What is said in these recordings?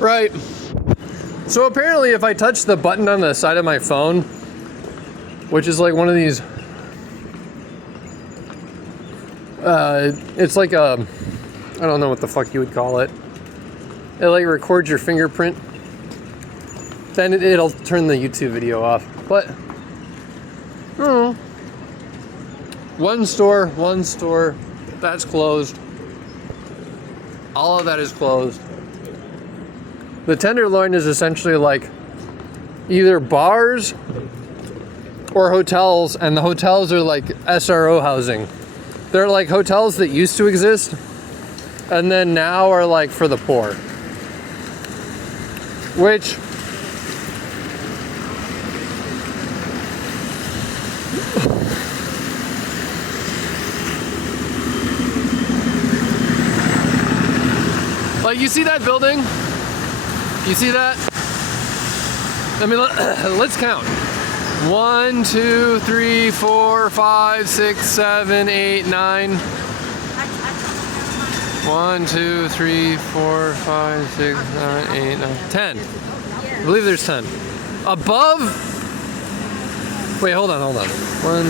Right. So apparently if I touch the button on the side of my phone, which is like one of these, it's like a, I don't know what the fuck you would call it. It like records your fingerprint. Then it'll turn the YouTube video off. But, I don't know. One store, that's closed. All of that is closed. The Tenderloin is essentially like either bars or hotels, and the hotels are like SRO housing. They're like hotels that used to exist and then now are like for the poor. Which like, you see that building? You see that? I mean, let's count. 1, 2, 3, 4, 5, 6, 7, 8, 9. 1, 2, 3, 4, 5, 6, 7, 8, 9, 10. I believe there's 10. Above. Wait, hold on. 1, 2, 3, 4,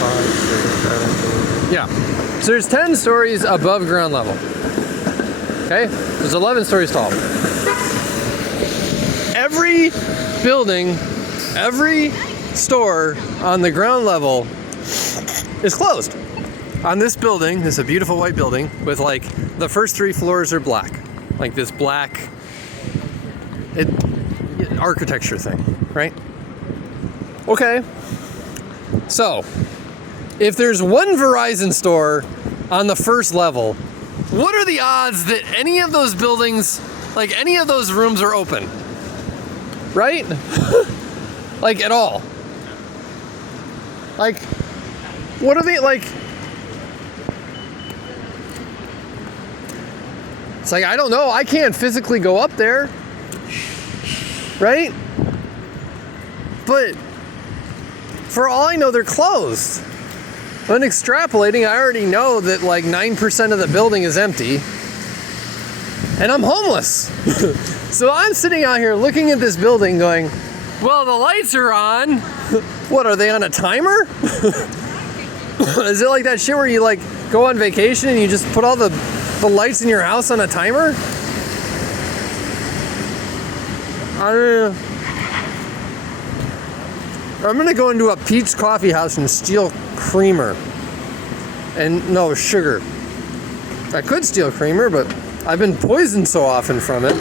5, 6, 7, 8. Yeah. So there's 10 stories above ground level. Okay? There's 11 stories tall. Every building, every store on the ground level is closed. On this building, this is a beautiful white building with like the first 3 floors are black. Like this black architecture thing, right? Okay. So, if there's one Verizon store on the first level, what are the odds that any of those buildings, like any of those rooms are open? Right? Like at all. Like, what are they, like, it's like, I don't know, I can't physically go up there. Right? But for all I know, they're closed. When extrapolating, I already know that like 9% of the building is empty. And I'm homeless. So I'm sitting out here looking at this building going, well, the lights are on. What, are they on a timer? Is it like that shit where you like go on vacation and you just put all the lights in your house on a timer? I don't know. I'm gonna go into a Pete's Coffee House and steal creamer. And no, sugar. I could steal creamer, but I've been poisoned so often from it.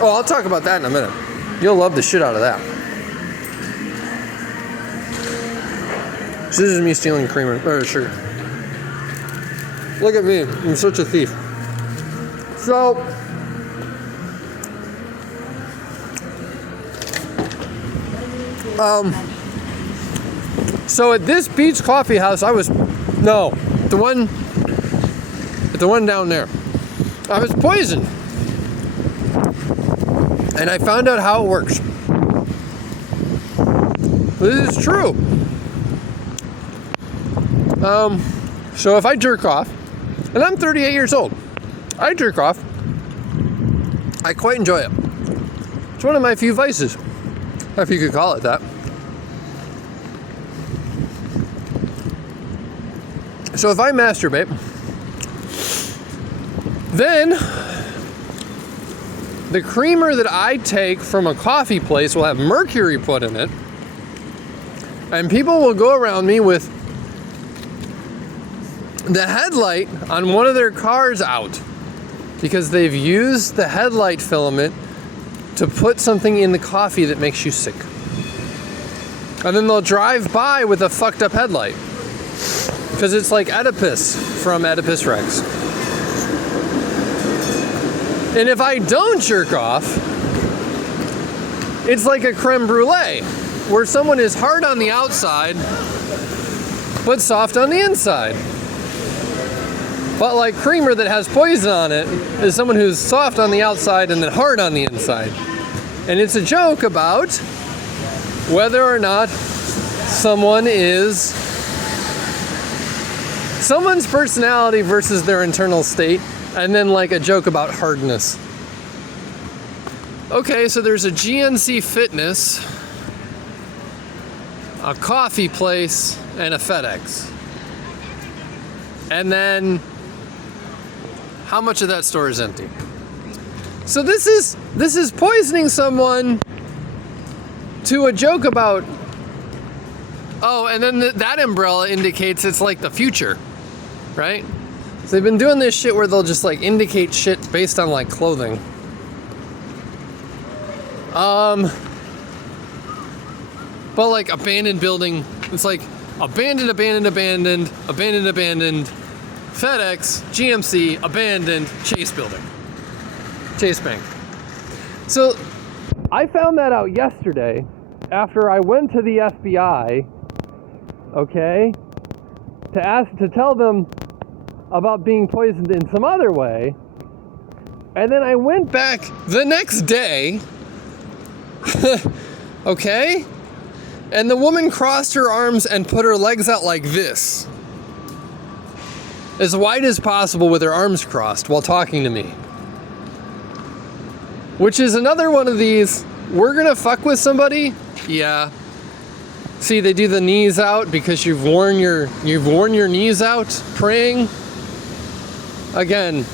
Oh, I'll talk about that in a minute. You'll love the shit out of that. So this is me stealing creamer, or sugar. Look at me, I'm such a thief. So at this Pete's Coffee House, the one down there, I was poisoned. And I found out how it works. This is true. So if I jerk off, and I'm 38 years old, I jerk off, I quite enjoy it. It's one of my few vices, if you could call it that. So if I masturbate, then the creamer that I take from a coffee place will have mercury put in it, and people will go around me with the headlight on one of their cars out because they've used the headlight filament to put something in the coffee that makes you sick. And then they'll drive by with a fucked up headlight because it's like Oedipus from Oedipus Rex. And if I don't jerk off, it's like a creme brulee where someone is hard on the outside but soft on the inside. But like creamer that has poison on it is someone who's soft on the outside and then hard on the inside. And it's a joke about whether or not someone's personality versus their internal state, and then like a joke about hardness. Okay, so there's a GNC Fitness, a coffee place, and a FedEx. And then how much of that store is empty? So this is poisoning someone to a joke about, oh, and then that umbrella indicates it's like the future, right? So they've been doing this shit where they'll just like indicate shit based on like clothing. But like abandoned building, it's like abandoned, FedEx, GMC, abandoned, Chase building. Chase Bank. So I found that out yesterday after I went to the FBI, okay, to tell them about being poisoned in some other way. And then I went back the next day, okay, and the woman crossed her arms and put her legs out like this, as wide as possible with her arms crossed while talking to me. Which is another one of these, we're gonna fuck with somebody? Yeah. See, they do the knees out because you've worn your knees out praying. Again,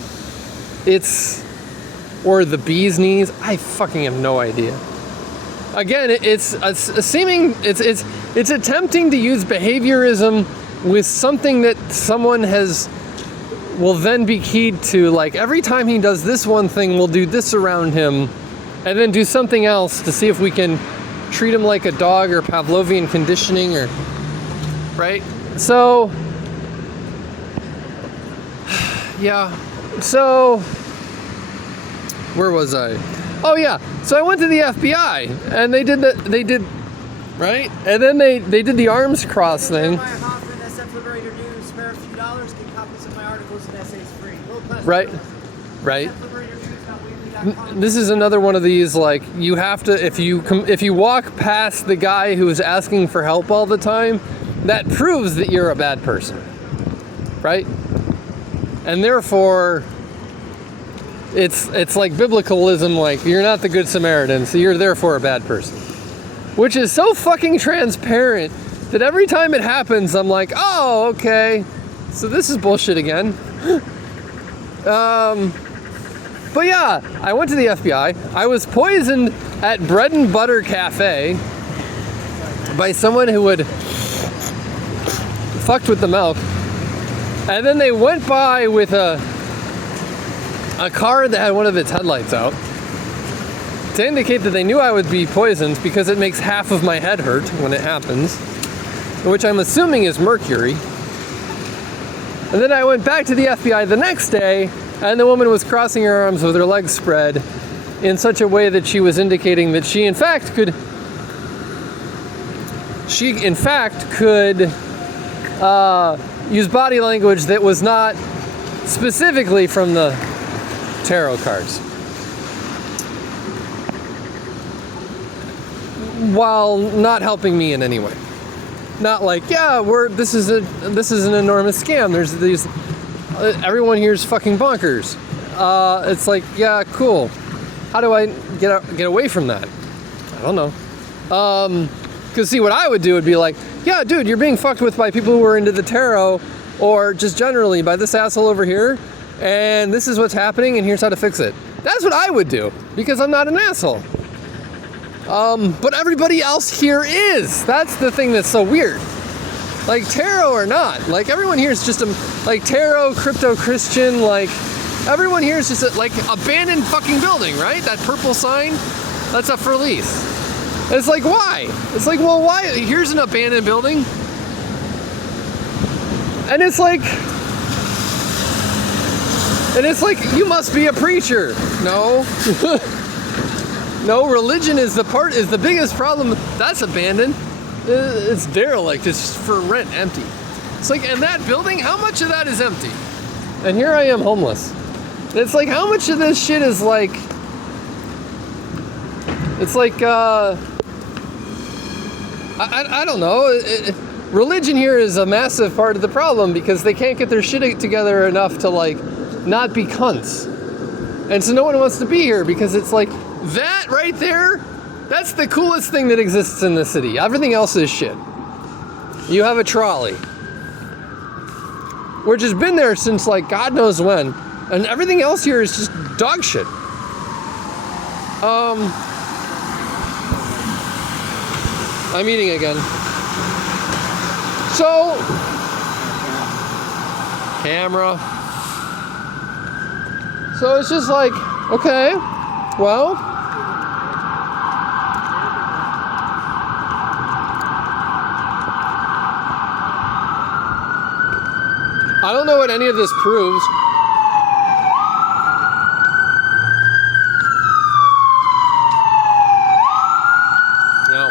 or the bee's knees. I fucking have no idea. Again, it's attempting to use behaviorism with something that someone will then be keyed to. Like every time he does this one thing, we'll do this around him, and then do something else to see if we can treat him like a dog, or Pavlovian conditioning, or right. So yeah. So where was I? Oh yeah. So I went to the FBI and they did right, and then they did the arms cross thing. Right. This is another one of these, like, you have to, if you walk past the guy who is asking for help all the time, that proves that you're a bad person, right? And therefore, it's like biblicalism, like, you're not the good Samaritan, so you're therefore a bad person. Which is so fucking transparent that every time it happens, I'm like, oh, okay, so this is bullshit again. But yeah, I went to the FBI. I was poisoned at Bread and Butter Cafe by someone who had fucked with the milk. And then they went by with a car that had one of its headlights out to indicate that they knew I would be poisoned because it makes half of my head hurt when it happens, which I'm assuming is mercury. And then I went back to the FBI the next day, and the woman was crossing her arms with her legs spread in such a way that she was indicating that she in fact could use body language that was not specifically from the tarot cards, while not helping me in any way. Not like, yeah, this is an enormous scam. There's these, everyone here is fucking bonkers. It's like, yeah, cool. How do I get away from that? I don't know. Because see, what I would do would be like, yeah, dude, you're being fucked with by people who are into the tarot, or just generally by this asshole over here, and this is what's happening, and here's how to fix it. That's what I would do, because I'm not an asshole. But everybody else here is. That's the thing that's so weird. Like, tarot or not, like, everyone here is just like, tarot, crypto-Christian, like, everyone here is just like abandoned fucking building, right? That purple sign, that's a Furlease. It's like, why? It's like, well, why? Here's an abandoned building. And it's like, you must be a preacher. No. No, religion is the biggest problem. That's abandoned. It's derelict. It's for rent, empty. It's like, and that building, how much of that is empty? And here I am homeless. And it's like, how much of this shit is like, it's like, I don't know. Religion here is a massive part of the problem because they can't get their shit together enough to, like, not be cunts. And so no one wants to be here because it's like, That right there, that's the coolest thing that exists in the city. Everything else is shit. You have a trolley, which has been there since like God knows when, and everything else here is just dog shit. I'm eating again. So, camera. So it's just like, okay, well, I don't know what any of this proves. No.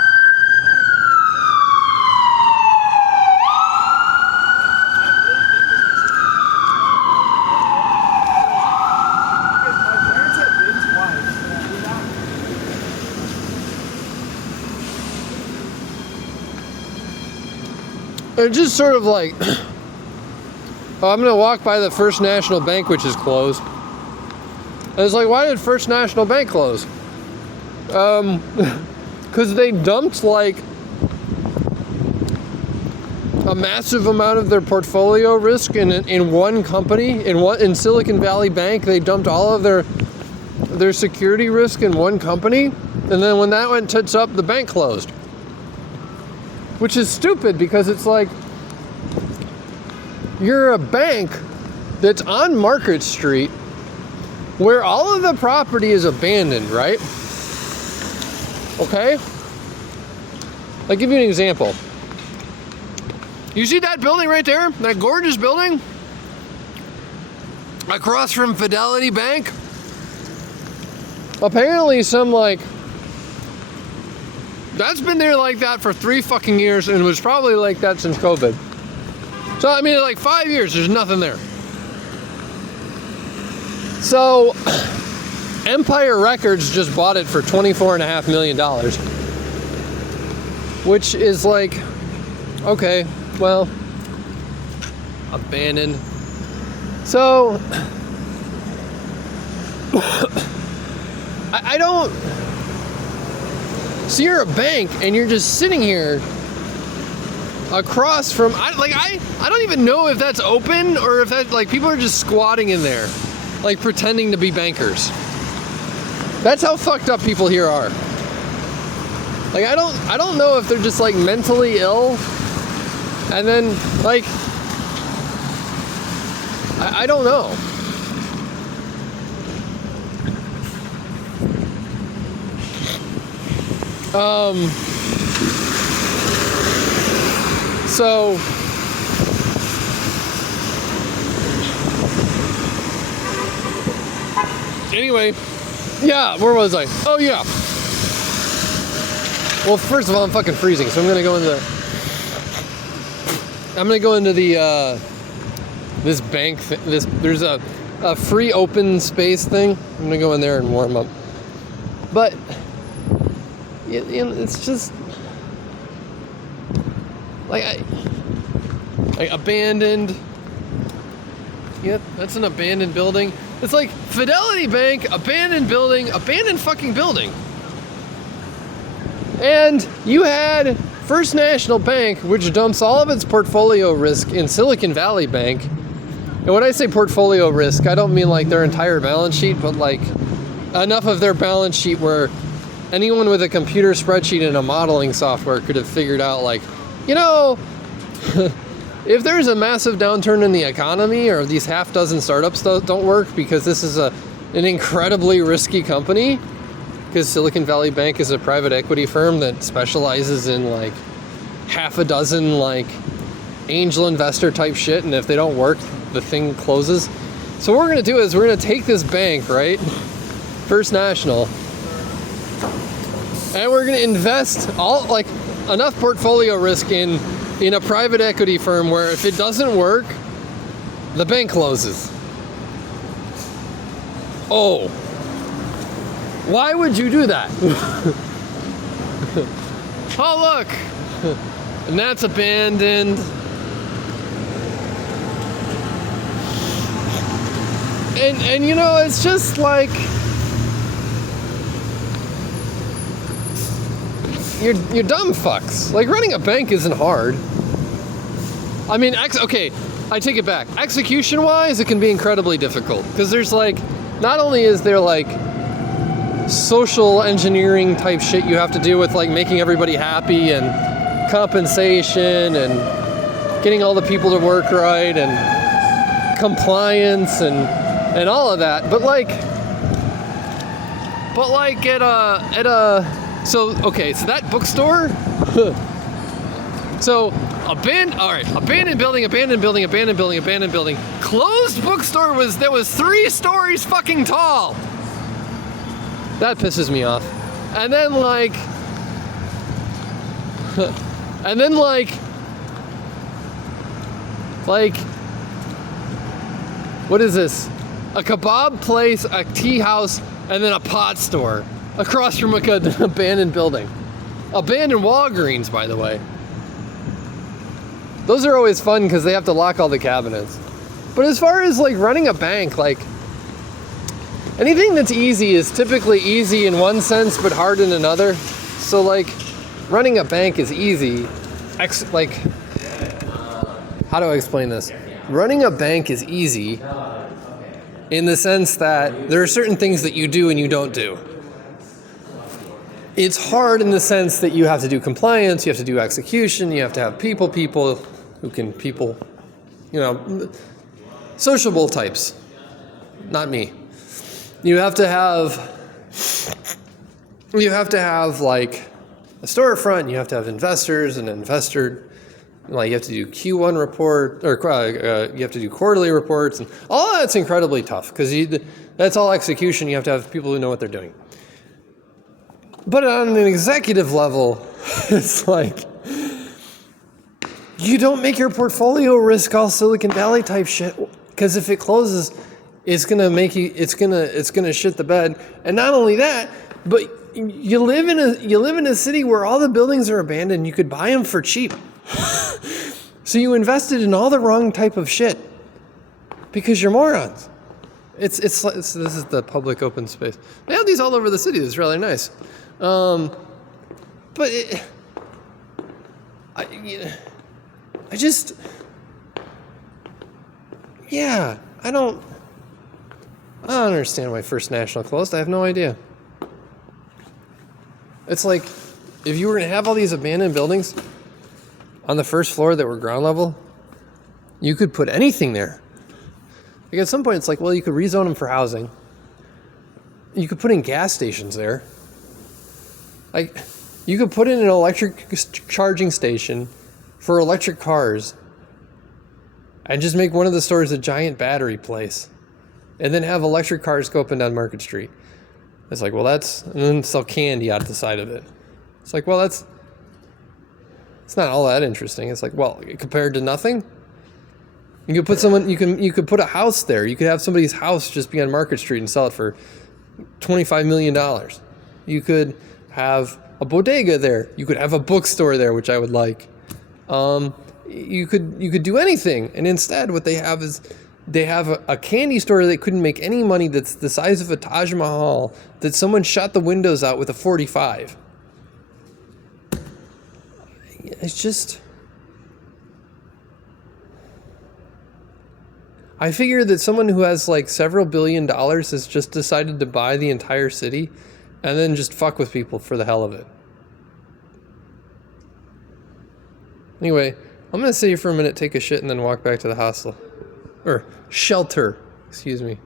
It's just sort of like, oh, I'm going to walk by the First National Bank, which is closed. And it's like, why did First National Bank close? Because they dumped like a massive amount of their portfolio risk in one company. In Silicon Valley Bank, they dumped all of their security risk in one company. And then when that went tits up, the bank closed. Which is stupid because it's like, you're a bank that's on Market Street where all of the property is abandoned, right? Okay? I'll give you an example. You see that building right there? That gorgeous building? Across from Fidelity Bank? Apparently some like, that's been there like that for 3 fucking years and was probably like that since COVID. So, I mean, like 5 years, there's nothing there. So, Empire Records just bought it for $24.5 million. Which is like, okay, well, abandoned. So, I don't... So you're a bank and you're just sitting here across from, I don't even know if that's open or if that, like, people are just squatting in there, like pretending to be bankers. That's how fucked up people here are. Like, I don't know if they're just like mentally ill, and then like, I don't know. So anyway, yeah, where was I? Oh yeah. Well, first of all, I'm fucking freezing, so I'm gonna go into the this bank. There's a free open space thing. I'm gonna go in there and warm up. But it's just like abandoned. Yeah, that's an abandoned building. It's like Fidelity Bank, abandoned building, abandoned fucking building. And you had First National Bank, which dumps all of its portfolio risk in Silicon Valley Bank. And when I say portfolio risk, I don't mean like their entire balance sheet, but like enough of their balance sheet where anyone with a computer spreadsheet and a modeling software could have figured out, like, you know, if there's a massive downturn in the economy or these half dozen startups don't work because this is an incredibly risky company, because Silicon Valley Bank is a private equity firm that specializes in like half a dozen like angel investor type shit, and if they don't work, the thing closes. So what we're going to do is we're going to take this bank, right, First National, and we're going to invest all like enough portfolio risk in a private equity firm where if it doesn't work, the bank closes. Oh, why would you do that? Oh, look, and that's abandoned. And you know, it's just like, you're dumb fucks. Like, running a bank isn't hard. I mean, okay, I take it back. Execution-wise, it can be incredibly difficult because there's like, not only is there like social engineering type shit you have to do with like making everybody happy and compensation and getting all the people to work right and compliance and all of that, but like so that bookstore. So abandoned building. Closed bookstore that was 3 stories fucking tall. That pisses me off. And then what is this? A kebab place, a tea house, and then a pot store across from like an abandoned building. Abandoned Walgreens, by the way. Those are always fun because they have to lock all the cabinets. But as far as like running a bank, like anything that's easy is typically easy in one sense but hard in another. So like running a bank is easy. Like, how do I explain this? Running a bank is easy in the sense that there are certain things that you do and you don't do. It's hard in the sense that you have to do compliance, you have to do execution, you have to have people who can, sociable types. Not me. You have to have like a storefront, you have to have investors and like you have to do Q1 report, or you have to do quarterly reports, and all that's incredibly tough because that's all execution. You have to have people who know what they're doing. But on an executive level, it's like you don't make your portfolio risk all Silicon Valley type shit, because if it closes, it's gonna shit the bed. And not only that, but you live in a city where all the buildings are abandoned. You could buy them for cheap. So you invested in all the wrong type of shit because you're morons. This is the public open space. They have these all over the city. It's really nice. I don't understand why First National closed. I have no idea. It's like, if you were going to have all these abandoned buildings on the first floor that were ground level, you could put anything there. Like at some point, it's like, well, you could rezone them for housing. You could put in gas stations there. Like, you could put in an electric charging station for electric cars and just make one of the stores a giant battery place. And then have electric cars go up and down Market Street. It's like, well, and then sell candy out the side of it. It's like, well, it's not all that interesting. It's like, well, compared to nothing, you could put you could put a house there. You could have somebody's house just be on Market Street and sell it for $25 million. You could have a bodega there. You could have a bookstore there, which I would like. You could do anything. And instead, what they have is they have a candy store that couldn't make any money, that's the size of a Taj Mahal, that someone shot the windows out with a .45. It's just... I figure that someone who has like several $1 billion has just decided to buy the entire city and then just fuck with people for the hell of it. Anyway, I'm going to sit here for a minute, take a shit, and then walk back to the hostel. Or shelter, excuse me.